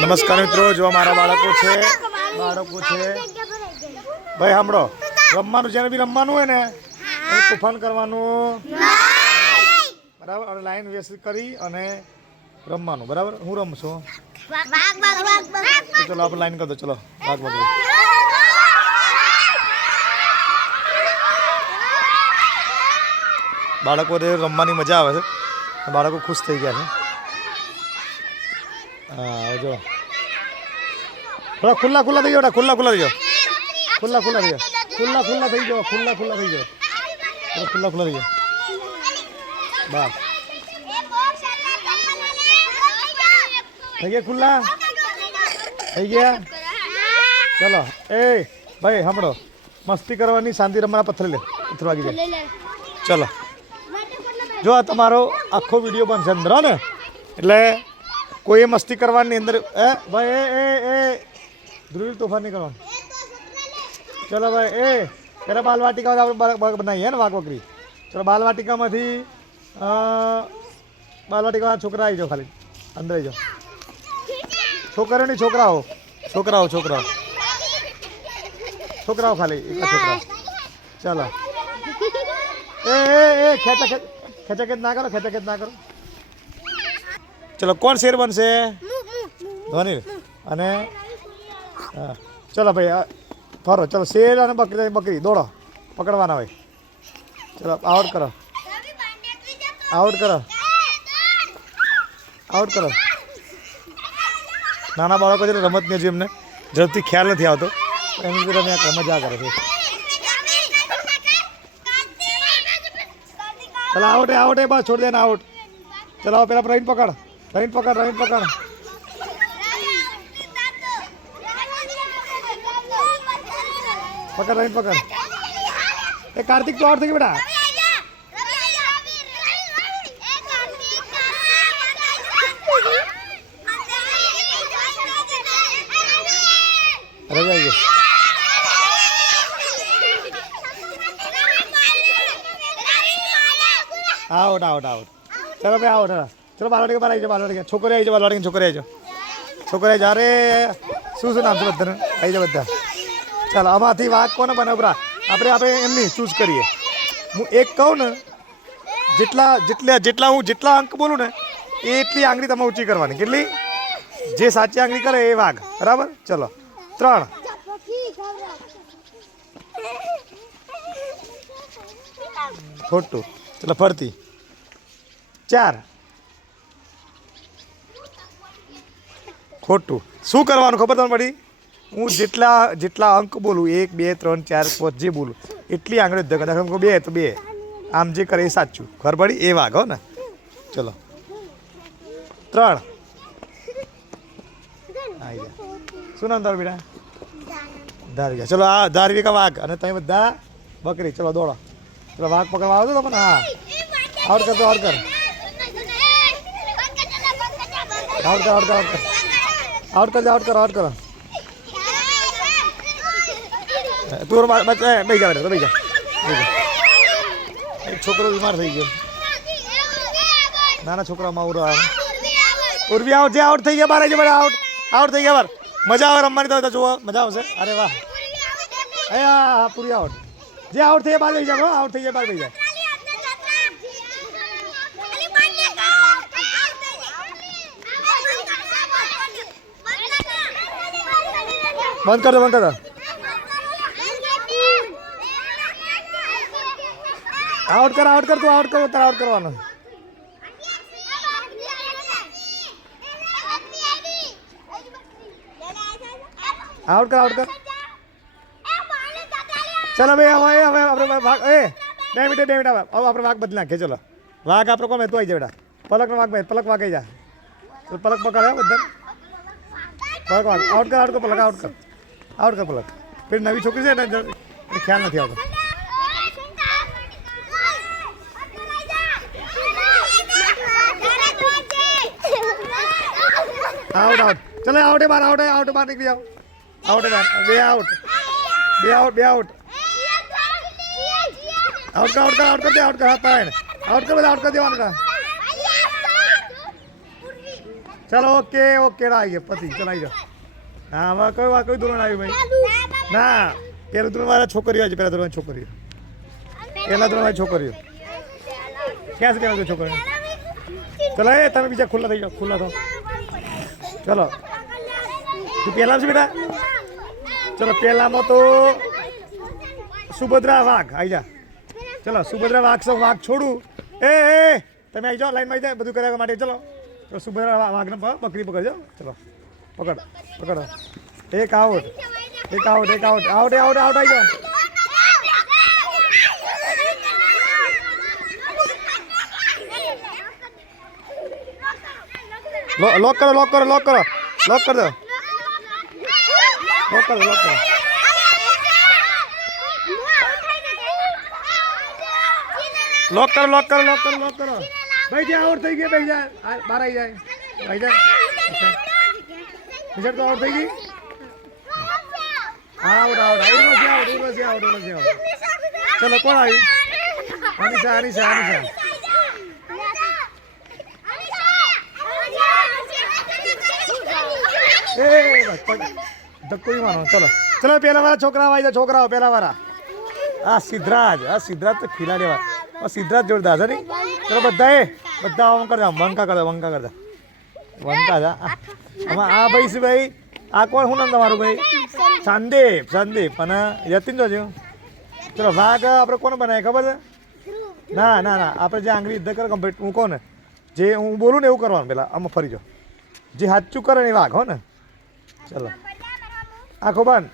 નમસ્કાર મિત્રો, જો મારા બાળકો છે ભાઈ સાંભળો, રમવાનું જેને બી રમવાનું હોય ને એ તોફાન કરવાનું બરાબર, અને લાઈન વ્યવસ્થિત કરી અને રમવાનું બરાબર. હું રમશું ચલો આપણે લાઈન કરી દો. ચલો વાઘ બકરી. બાળકોને રમવાની મજા આવે છે, બાળકો ખુશ થઈ ગયા છે. હા જો થોડા ખુલ્લા થઈ જાઓ, ખુલ્લા થઈ જાઓ, ખુલ્લા થઈ જાઓ, ખુલ્લા થઈ જાઓ, ખુલ્લા થઈ જાઓ, ખુલ્લા થઈ જાઓ. બસ થઈ ગયા, ખુલ્લા થઈ ગયા. ચલો એ ભાઈ સાંભળો, મસ્તી કરવાની, શાંતિ રમવાના. પથ્થર વાગી જાય. ચલો જો આ તમારો આખો વિડીયો બનશે અંદર ને, એટલે કોઈએ મસ્તી કરવાની અંદર. ભાઈ એ ધ્રુવી તોફાન નહીં કરવાનું. ચલો ભાઈ પેલા બાલવાટિકા આપણે બનાવીએ ને વાઘ બકરી. ચલો બાલવાટિકામાંથી છોકરા આવી જાઓ, ખાલી અંદર આવી જાઓ. છોકરીઓ નહીં, છોકરાઓ ખાલી એક છોકરાઓ. ચાલો ખેંચાખેંચ ના કરો. ચલો કોણ શેર બનશે? ધ્વનિ. અને હા ચલો ભાઈ ફરો. ચલો શેર અને બકરી દોડો, પકડવાના હોય. ચલો આઉટ કરો. નાના બાળકો છે રમતની હજી એમને ઝડપથી ખ્યાલ નથી આવતો, એની અંદર અમે મજા કરે છે. ચલો આઉટ બસ છોડી દેને આઉટ. ચલો પેલા પ્રવીણ પકડ. રહીને પકડ. એ કાર્તિક તો આઉટ થઈ ગયો બેટા. રજા ગયો. આઉટ. ચલો ભાઈ આઉટ. ચલો બાલવાટિકા બહાર આવી જાઓ. છોકરી આવી જાઓ. અરે શું નામ છે બધાને? આવી જાઓ બધા. ચાલો આમાંથી વાઘ કોને બને બરા? આપણે એમની ચૂઝ કરીએ. હું એક કહું ને, જેટલા અંક બોલું ને એટલી આંગળી તમે ઊંચી કરવાની. કેટલી? જે સાચી આંગળી કરે એ વાઘ. બરાબર. ચલો 3 ખોટું. ચલો ફરતી 4 ખોટું. શું કરવાનું ખબર તમને પડી? હું જેટલા અંક બોલું 1 2 3 4 5 જે બોલું એટલી આંગળી દાખલ 2 તો 2, આમ જે કરે એ સાચું. ખબર પડી? એ વાઘ હો ને. ચલો 3 આવી ગયા. શું નામ તારું બેટા? ધારવિકા. ચલો આ ધારવિકા વાઘ અને તમે બધા બકરી. ચલો દોડો. ચલો વાઘ પકડવા આવતો તો પણ હા આઉટ કર. તું બેસી જા. એક છોકરો બીમાર થઈ ગયો, નાના છોકરામાં ઉર્વી આઉટ. જે આઉટ થઈ ગયા બહાર આવી જાય. આઉટ થઈ ગયા બહાર. મજા આવે રમવાની. તો જુઓ મજા આવશે. અરે વાહ. હા પૂરી આઉટ. જે આઉટ થઈ બહાર આવી જાય. આઉટ થઈ જાય બહાર આવી જાય. બંધ કર દો. આઉટ કર. તું આઉટ કરવાનો. આઉટ કર. ચલો ભાઈ હવે આપણે વાઘ 2 મિનિટ હવે આપણે વાઘ બદલી નાખીએ. ચલો વાઘ આપણે કોણ તું આવી જાય બેટા. પલકનો વાઘ ભાઈ. પલક વાઘ આવી જા. પલક પકડ બધા. પલક વાઘ આઉટ કર. પલક આઉટ કર. પલક પેલી નવી છોકરી છે ને ખ્યાલ નથી આવતો. આઉટ. ચલો આઉટ બાર નીકળી જાઓ. બે આઉટ. આઉટ કર. આઉટ કર દેવાનું. ચલો ઓકે ઓકે આવી ગયા પતિ ચલાવી જાઓ હા હવે કયું ધોરણ આવ્યું ભાઈ ના પહેલું ધોરણ વાળા છોકરીઓ છે પહેલા ધોરણ છોકરીઓ પહેલા ધોરણ વાળી છોકરીઓ ક્યાં છે પહેલા છોકરીઓ ચલો એ તમે બીજા ખુલ્લા થઈ જાઓ ખુલ્લા થો ચલો તું પહેલા છે બેટા ચલો પહેલામાં તો સુભદ્રા વાઘ આવી જા ચલો સુભદ્રા વાઘ સૌ વાઘ છોડું એ તમે આવી જાઓ લાઈનમાં આવી જાય બધું કર્યા માટે ચલો તો સુભદ્રા વાઘને બકરી પકડજો ચલો પકડો એક આઉટ આઉટ આવી જાઓ લોક કરો લોક કરી દો લોક કરો ભાઈ જે આઉટ થઈ ગયા ભાઈ જાય બહાર આવી જાય ભાઈ જાય વિચાર તો આઉટ થઈ ગઈ આઉટ ચલો કોણ આવ્યું અનિશા ધક્કો માનો ચલો પેલા વાળા છોકરાઓ આવી જાય છોકરાઓ પેલા વાળા આ સિદ્ધરાજ તો ખિલાડી વાળા સિદ્ધરાજ જોરદાર છે નહીં ચલો બધા વંકા કરતા આ ભાઈ છે ભાઈ આ કોણ શું નામ તમારું ભાઈ સંદીપ અને યતીન જોજો ચલો વાઘ આપણે કોને બનાવીએ ખબર છે ના આપણે જે આંગળી યુદ્ધ કરે કમ્પ્લીટ હું કહું ને જે હું બોલું ને એવું કરવાનું પેલા આમાં ફરી જાઓ જે સાચું કરે ને એ વાઘ હો ને ચલો આખો બંધ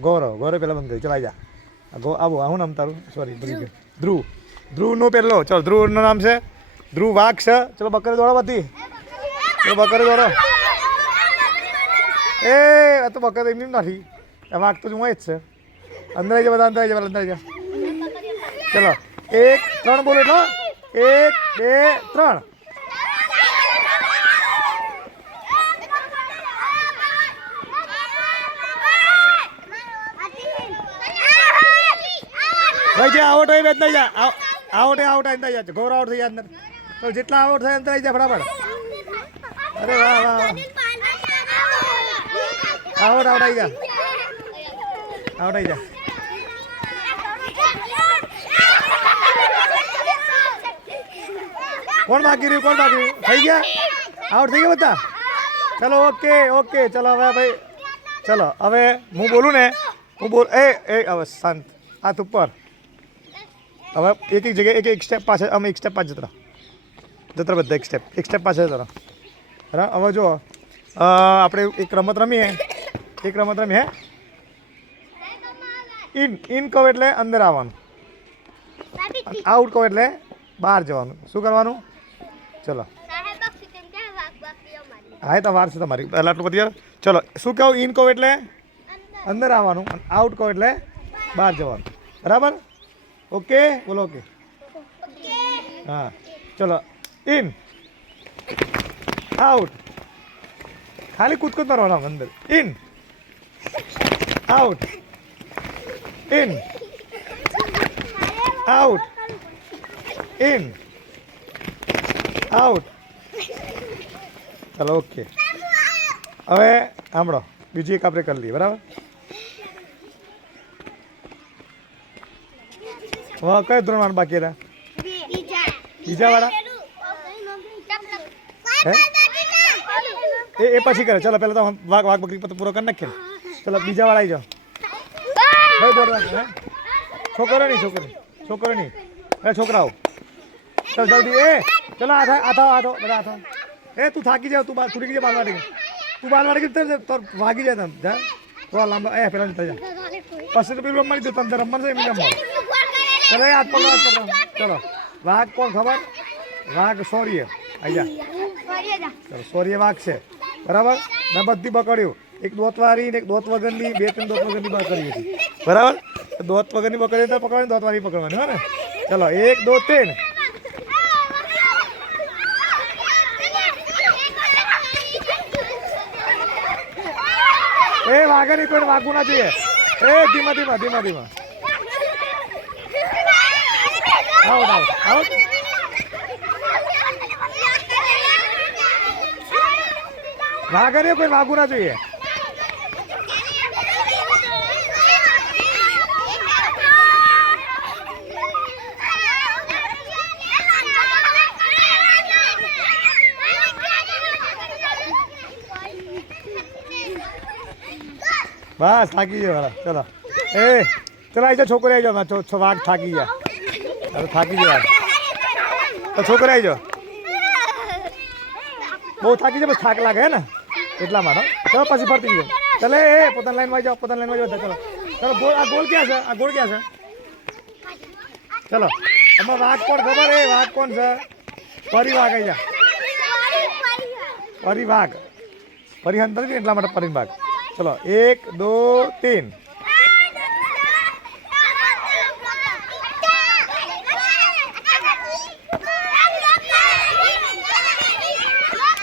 ગૌરવ પેલા બંધ કરી ચલાઈ જા આવો હું નામ તારું સોરી ધ્રુવનું પેલો ચલો ધ્રુવનું નામ છે ધ્રુવ વાઘ છે ચલો બકરી દોડો બધી ચલો બકરી દોડો આ તો બકરી એમની નથી વાઘ તો હું જ છે અંદર આવી જાય બધા અંદર આવી જાય ચલો 1 3 બોલો એટલો 1 2 3 ભાઈ જે આઉટ હોય બેઠ જા આઉટ આવી જાય ગૌરવ આઉટ થઈ જાય અંદર તો જેટલા આઉટ થાય અંદર આવી જાય ફટાફટ અરે વાહ આઉટ આવી જા કોણ બાકી રહ્યું થઈ ગયા આઉટ થઈ ગયા બધા ચલો ઓકે ચલો હવે ભાઈ ચલો હવે હું બોલું ને હવે શાંત હાથ ઉપર હવે એક જગ્યાએ એક સ્ટેપ પાછળ અમે એક સ્ટેપ પાછળ જતા બધા એક સ્ટેપ પાછળ જતા બરાબર હવે જો આપણે એક રમત રમીએ ઇન કહો એટલે અંદર આવવાનું આઉટ કહો એટલે બહાર જવાનું શું કરવાનું ચલો હા તો વાર છે તમારી પહેલાં આટલું બધી ચલો શું કહું ઇન કહો એટલે અંદર આવવાનું અને આઉટ કહો એટલે બહાર જવાનું બરાબર ઓકે બોલો ઓકે હા ચલો ઇન આઉટ ખાલી કૂદકૂદ મારવાનું અંદર in out in out in out ચલો ઓકે હવે સાંભળો બીજી એક આપણે કરી લઈએ બરાબર કયો ધોરણ બાકી હતા બીજા વાળા એ પછી કરે ચલો પહેલાં તો વાઘ બકરી પૂરો કરી નાખીએ ચલો બીજા વાળા આવી જાઓ ભાઈ દોડવા છોકરો નહીં છોકરાઓ ચાલ જલ્દી ચલો આથો બધા આથો તું થાકી જાવ તું થોડી ગઈ બાલવાડી તું બાલવાડી તો ભાગી જાય તમે જા થોડા લાંબા પેલા થઈ જા પછી તો પેલું રમવાની દો તમને રમવાનું છે એમ રમવાનું ચલો હાથ પકડો ચલો વાઘ કોણ ખબર વાઘ સોરીએ આવી જા ચલો સોરીએ વાઘ છે બરાબર મેં બધી પકડ્યું એક દોતવારી ને એક દોત વગરની 2 3 દોત વગરની પકડી હતી બરાબર દોત વગરની પકડી તો પકડવાની દોતવારી પકડવાની હો ને ચલો 1 2 3 વાઘની કોઈ વાગવું ના જોઈએ ધીમા આઉટ વાગે ને કોઈ વાગવું ના જોઈએ. બસ થાકી જાય વાળા. ચલો ચલો આવી જાઓ છોકરી આવી જાઓ. વાઘ થાકી ગયા. હવે થાકી જાય તો છોકરી આવી જાઓ. બહુ થાકી જાય બસ થાક લાગે હે ને એટલા માટે. ચલો પછી ફરતી ગયો. ચલે પોતાની લાઈનમાં જાઓ. પોતાની લાઈનમાં જાઓ. ચલો ચલો આ ગોળ ક્યાં છે? આ ગોળ ક્યાં છે? ચલો એમાં વાઘ કોણ ખબર? વાઘ કોણ છે? પરી વાઘ આવી જા. પરી વાઘ. પરી અંતર છે એટલા માટે પરી વાઘ. चलो 1 2 3.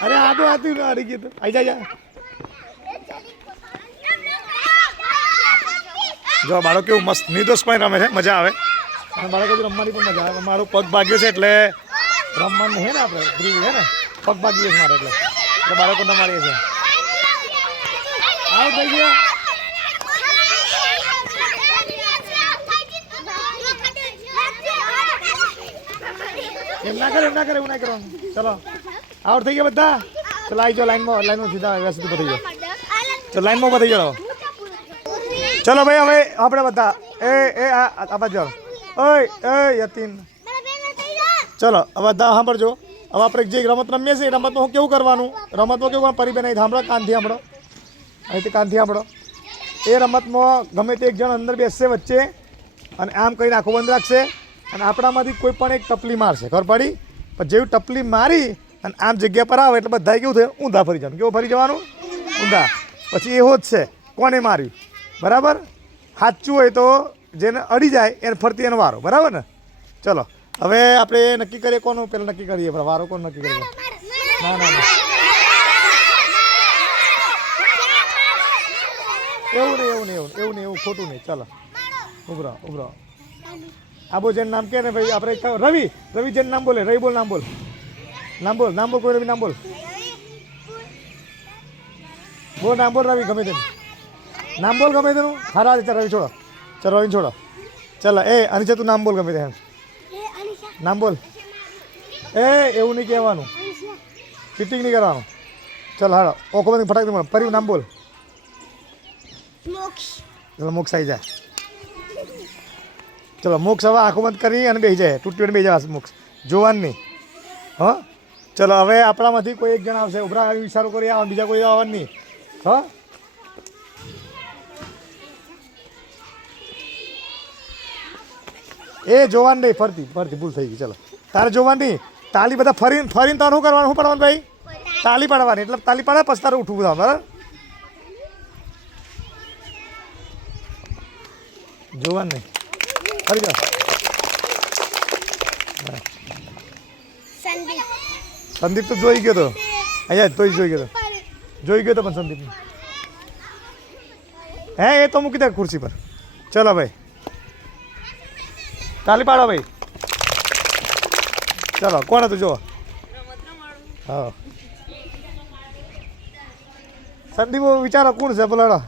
अरे आदो आती अरे की तो आई जा. જો બાળકો કેવું મસ્ત નિર્દોષ પણ રમે છે. મજા આવે અને બાળકો રમવાની પણ મજા આવે. મારું પગ ભાગ્યો છે એટલે રમવાનું હે ને આપણે ધ્રુવ હે ને પગ ભાગ્યો છે મારે એટલે બાળકો ન મારીએ છે. આવ થઈ ગયા. એમ ના કરે એવું ના કરવાનું. ચલો આઉટ થઈ ગયા બધા. ચલો આવી જાઓ લાઈનમાં સીધા વ્યવસ્થિત પતી જાઓ. ચલો લાઈનમાં પતી જાઓ. ચલો ભાઈ હવે આપણે બધા આ બાજુ ઓય યતીન. ચલો હવે બધા સાંભળજો. હવે આપણે જે રમત રમીએ છીએ એ રમતમાં કેવું કરવાનું? રમતમાં કેવું પરિબેન અહીં સાંભળો કાનથી સાંભળો. અહીંથી કાનથી સાંભળો. એ રમતમાં ગમે તે એક જણ અંદર બેસશે વચ્ચે અને આમ કરીને આંખો બંધ રાખશે અને આપણામાંથી કોઈ પણ એક ટપલી મારશે. ખબર પડી? પણ જેવી ટપલી મારી અને આમ જગ્યા પર આવે એટલે બધા કેવું થયું? ઊંધા ફરી જવાનું. કેવું ફરી જવાનું? ઊંધા. પછી એવો જ છે કોને માર્યું. બરાબર? સાચું હોય તો જેને અડી જાય એને ફરતી એનો વારો. બરાબર ને? ચલો હવે આપણે નક્કી કરીએ કોનું પહેલાં નક્કી કરીએ. વારો કોણ નક્કી કરીએ? ના એવું નહીં એવું ખોટું નહીં. ચાલો ઉભરો આબો જેનું નામ કે ને ભાઈ આપણે રવિ જેનું નામ બોલે. રવિ બોલ. નામ બોલ કોઈ રવિ નામ બોલ. નામ બોલ રવિ ગમે તેનું નામ બોલ. ગમે તેનું હારા ચાલ રવિ છોડો. ચાલો રવિ છોડો. ચાલો અનિશા તું નામ બોલ ગમે તે નામ બોલ. એવું નહીં કહેવાનું. ચીટિંગ નહીં કરવાનું. ચાલો હાડો ઓખો બધી ફટાક દે. પરી નામ બોલ. ચલો મોક્ષ આવી જાય. ચલો મોક્ષ હવે આંખો બંધ કરી અને બેસી જાય. તૂટી બેસી જાય મોક્ષ જોવાનું નહીં. હા ચલો હવે આપણામાંથી કોઈ એક જણ આવશે. ઉભરા વિચારો કરી આવવાનું. બીજા કોઈ આવવાનું નહીં. હા એ જોવાનું નહીં. ફરતી ભૂલ થઈ ગઈ. ચલો તારે જોવાનું નહીં. તાલી બધા ફરીને તારે શું કરવાનું? શું પાડવાનું ભાઈ? તાલી પાડવાની. એટલે તાલી પાડે પછી તારે ઉઠવું બધા. બરાબર? જોવાનું નહીં. ફરી જાઓ. સંદીપ તો જોઈ ગયો તો અહીંયા જોઈ ગયો તો પણ સંદીપ એ તો મૂકી દે ખુરશી પર. ચલો ભાઈ તાલી પાડો ભાઈ. ચલો કોણ હતું જુઓ. હા સંદીપ વિચારો કોણ છે બોલાડો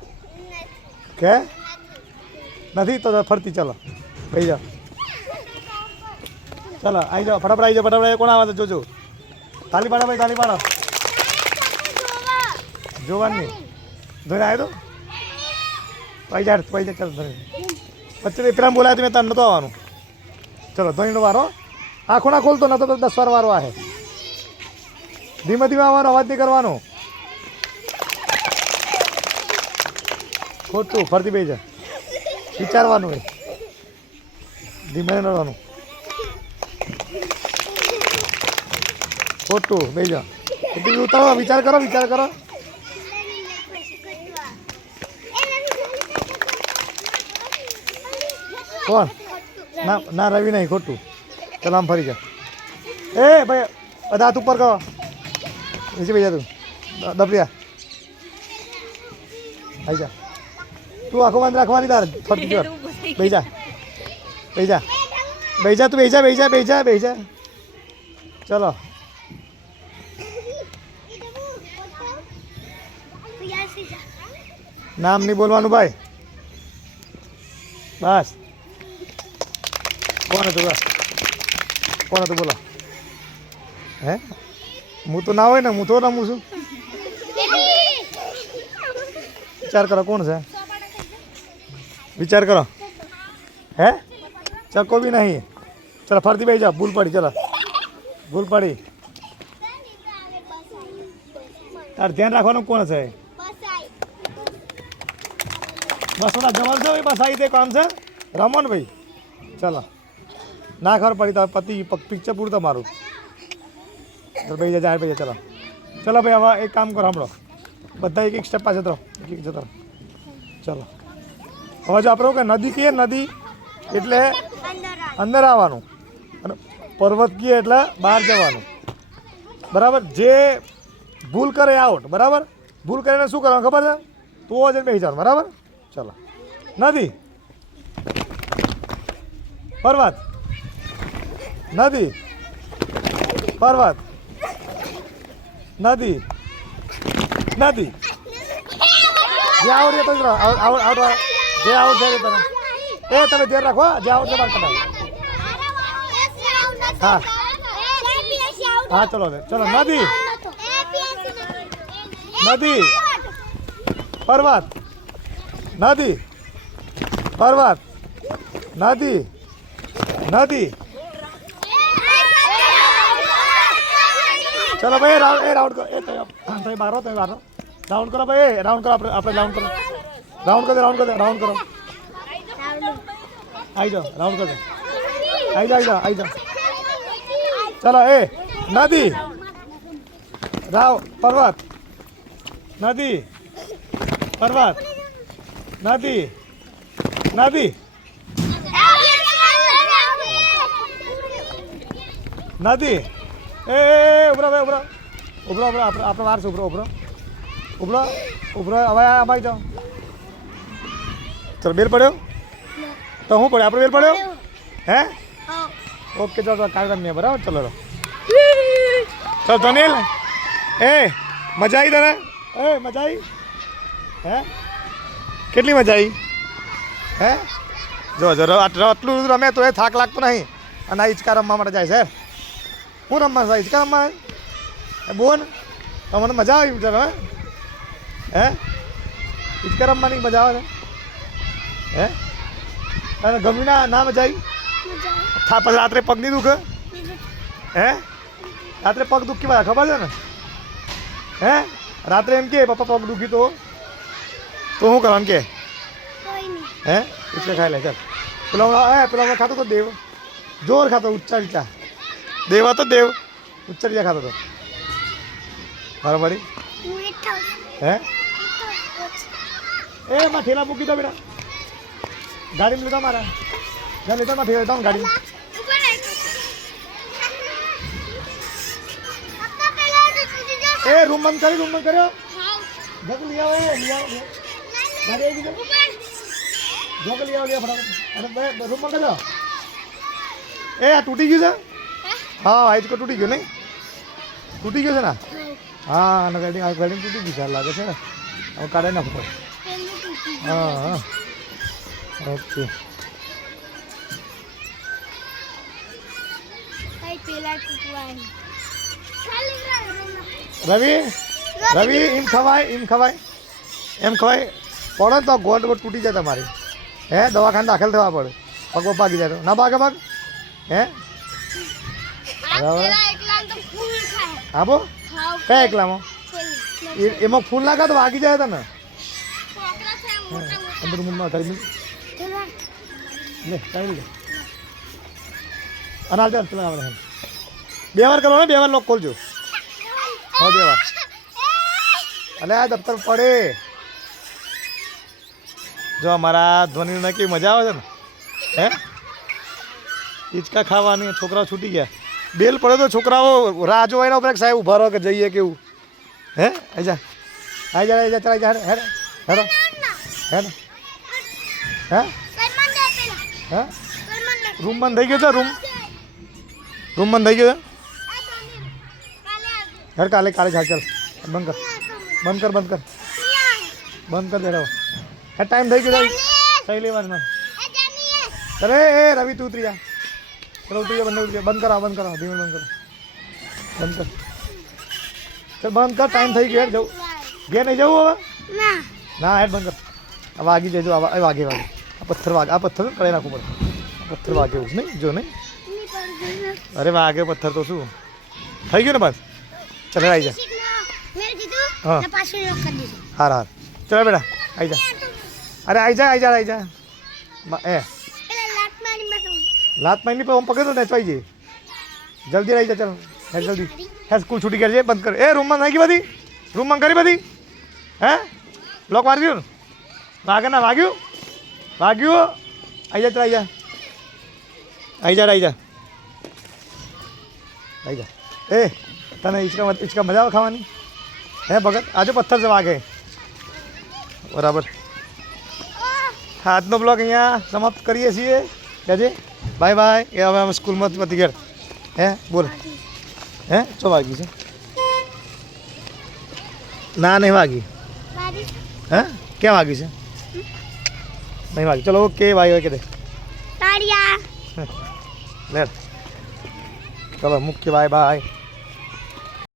કે નથી તો ફરતી. ચલો ભાઈ જાઓ. ચલો આવી જાઓ ફટાફટ. કોણ આવે તો જોજો. તાલી પાડો ભાઈ તાલી પાડો. જોવાનું નહીં. ધોઈને આવ્યો તો આવી જાય ચાલો વચ્ચે પેલા બોલાય તો મેં તને નહોતો આવવાનું. ચલો ધોઈનો વારો. આંખો ના ખોલતો નતો તો 10 વાર વારો આવે. ધીમે આવવાનો. અવાજ નહીં કરવાનો. ખોટું ફરતી બેસી જાય. વિચારવાનું હોય. ધીમે રહેવાનું. ખોટું બેસી જાઓ. એટલું ઉતારો. વિચાર કરો. કોણ? ના રવિ નહીં. ખોટું. ચલો આમ ફરી જા. ભાઈ બધા હાથ ઉપર કરો. નીચે બેસી જા તું. દબરિયા આવી જા. તું આંખો બંધ રાખવાની તાર ફરતી કર. બેસી જા તું. બેસી જા. ચલો નામ નહીં બોલવાનું ભાઈ. બસ. કોણ હતું બસ? કોણ હતું બોલો? હે હું તો ના હોય ને, હું તો રમું છું. વિચાર કરો કોણ છે, વિચાર કરો. હે ચકો બી નહીં. ચલો ફરતી બેસી જાઓ. ભૂલ પડી. ચલો ભૂલ પડી. તાર ધ્યાન રાખવાનું કોણ છે. બસોના જમલ છે બસ આવી તે કામ છે. રમો ને ભાઈ. ચલો ના ખબર પડી તો પતિ પિક્ચર પૂરું તમારું. ચલો ભાઈ જાય ભાઈ. ચલો ચલો ભાઈ હવે એક કામ કરો સાંભળો. બધા એક એક સ્ટેપ પાસે જતો એક જતો. ચલો હવે જો આપણે કે નદી કહીએ નદી એટલે અંદર આવવાનું અને પર્વત કહીએ એટલે બહાર જવાનું. બરાબર. જે ભૂલ કરે આઉટ. બરાબર. ભૂલ કરીને શું કરવાનું ખબર છે? તો જ બેસી જવાનું. બરાબર. ચલો નદી પર્વત નદી પર્વત નદી નદી. જે આવડે તો આવડ જે આવડ છે તમે તમે ધ્યાન રાખો. જે આવડ છે બહાર કઢાવો. હા હા ચલો ચલો. નદી નદી પર્વત નદી પર્વત નદી નદી. ચલો ભાઈ રાઉન્ડ કરો. તમે મારો રાઉન્ડ કરો ભાઈ. રાઉન્ડ કરો. આપણે રાઉન્ડ કરો. રાઉન્ડ કરો. રાઉન્ડ કરો. આવી જાઓ. રાઉન્ડ કરો. આવી જાઓ. ચલો નદી પર્વત નદી પર્વત નદી નદી નદી. ઉભરો ભાઈ ઉભરો આપણે વાર છે. ઉભરો હવે આવી જાઓ. ચલો બેલ પડ્યો તો શું પડ્યો? આપણે બેલ પડ્યો. હે ઓકે ચાલો કાર્યક્રમ નહીં. બરાબર. ચલો ચલો ધનિલ મજા આવી તને? મજા આવી? હે કેટલી મજા આવી? હે જો આટલું રમે તો એ થાક લાગતો નહીં. અને આ હિંચકા રમવા માટે જાય છે. હું રમવા છે હિંચકા રમવા? બોલ તમને મજા આવી ચાલો. હે હિંચકા રમવાની મજા આવે છે. હે અને ગમી ના મજા આવી? પછી રાત્રે પગ નહીં દુખે? હે રાત્રે પગ દુખી બધા ખબર છે ને? હે રાત્રે એમ કે પપ્પા પગ દુખી તો શું કરવાનું કે? હે એટલે ખાઈ લે. ચાલ પેલા ખાતો તો દેવ જોર ખાતો ઉચ્ચા રીચા. દેવ હતો દેવ ઉચ્ચા રીચા ખાતો હતો. બરાબર. હે માં ઠેલા મૂકી દો બેટા. ગાડીમાં લીધા મારા જ્યાં લીધા માં ઠેલા ગાડી. રૂમ બંધ કર્યો. જગ લઈ આવો. ગાડી આવી ગઈ. જોક લઈ આવો ફટાફટ. અને રૂમ બંધ કર્યો. આ તૂટી ગયું છે. હા આજ કો તૂટી ગયો નહીં? તૂટી ગયો છે ને? હા અને ગાડી તૂટી ગયું છે લાગે છે ને. હવે કાઢાઈ નાખો. હા ઓકે. રવિ એમ ખવાય પડે તો ગોળ તૂટી જાય તમારી. હે દવાખાને દાખલ થવા પડે. પગ ભાગી જાય તો ના ભાગે ભાગ. હે હા બો કયા એકલામાં? એમાં ફૂલ નાખા તો વાગી જાય તને. અંદર રૂમમાં કરી લે કાઢી લે. અને હાલ ચાલ પેલા આપણે 2 વાર કરો ને. 2 વાર લોક ખોલજો. હા 2 વાર. અને આ દફતર પડે. જો અમારા ધ્વનિને કેવી મજા આવે છે ને. હે હિંચકા ખાવાની. છોકરાઓ છૂટી ગયા. બેલ પડે તો છોકરાઓ રાહ જોવા એના ઉપર સાહેબ ઉભા રહો કે જઈએ કેવું. હે આવી જા ચલા જા. હેડો હેડો હે રૂમ બંધ થઈ ગયો છે. રૂમ બંધ થઈ ગયો છે. હેડ કાલે ચાલ બંધ કર. બંધ કરી દે રહો હા ટાઈમ થઈ ગયો સહી લેવાનું અરે એ રવિ તું ઉતરી જા ચલો ઉતરી જા બંને ઉતરી જા બંધ કરાવો ધીમે બંધ કરો બંધ કર ચાલ બંધ કર ટાઈમ થઈ ગયો જવું ઘેર નહીં જવું હવે ના હેડ બંધ કર હવે વાગી જજો વાગે આ પથ્થર કળી નાખવું પડે પથ્થર વાગે એવું નહીં જો નહીં અરે વાગે પથ્થર તો શું થઈ ગયું ને બસ ચાલ આવી જા હા હાર ચલો બેટા આવી જા અરે આવી જા એ લાત મારી નહીં પકડી દો ને ચોઈ જઈએ જલ્દી આવી જા ચાલો હે જલ્દી હે સ્કૂલ છૂટી કરી છે બંધ કર એ રૂમમાં નાખી બધી રૂમમાં કરી બધી હે બ્લોક મારી દીધું ને વાગે ના વાગ્યું આવી જા ચાલ આવી જા એ તને હિંચકા મજા આવે ખાવાની હે ભગત આજે પથ્થર છે વાગે બરાબર આજનો બ્લોગ અહીંયા સમાપ્ત કરીએ છીએ કહેજે બાય બાય એ હવે અમે સ્કૂલમાં પતી ગયા હે બોલ હે શું વાગી છે ના નહીં વાગી હે ક્યાં વાગી છે નહીં વાગી ચલો ઓકે બાય કે દે લે ચલો મુખ્ય બાય બાય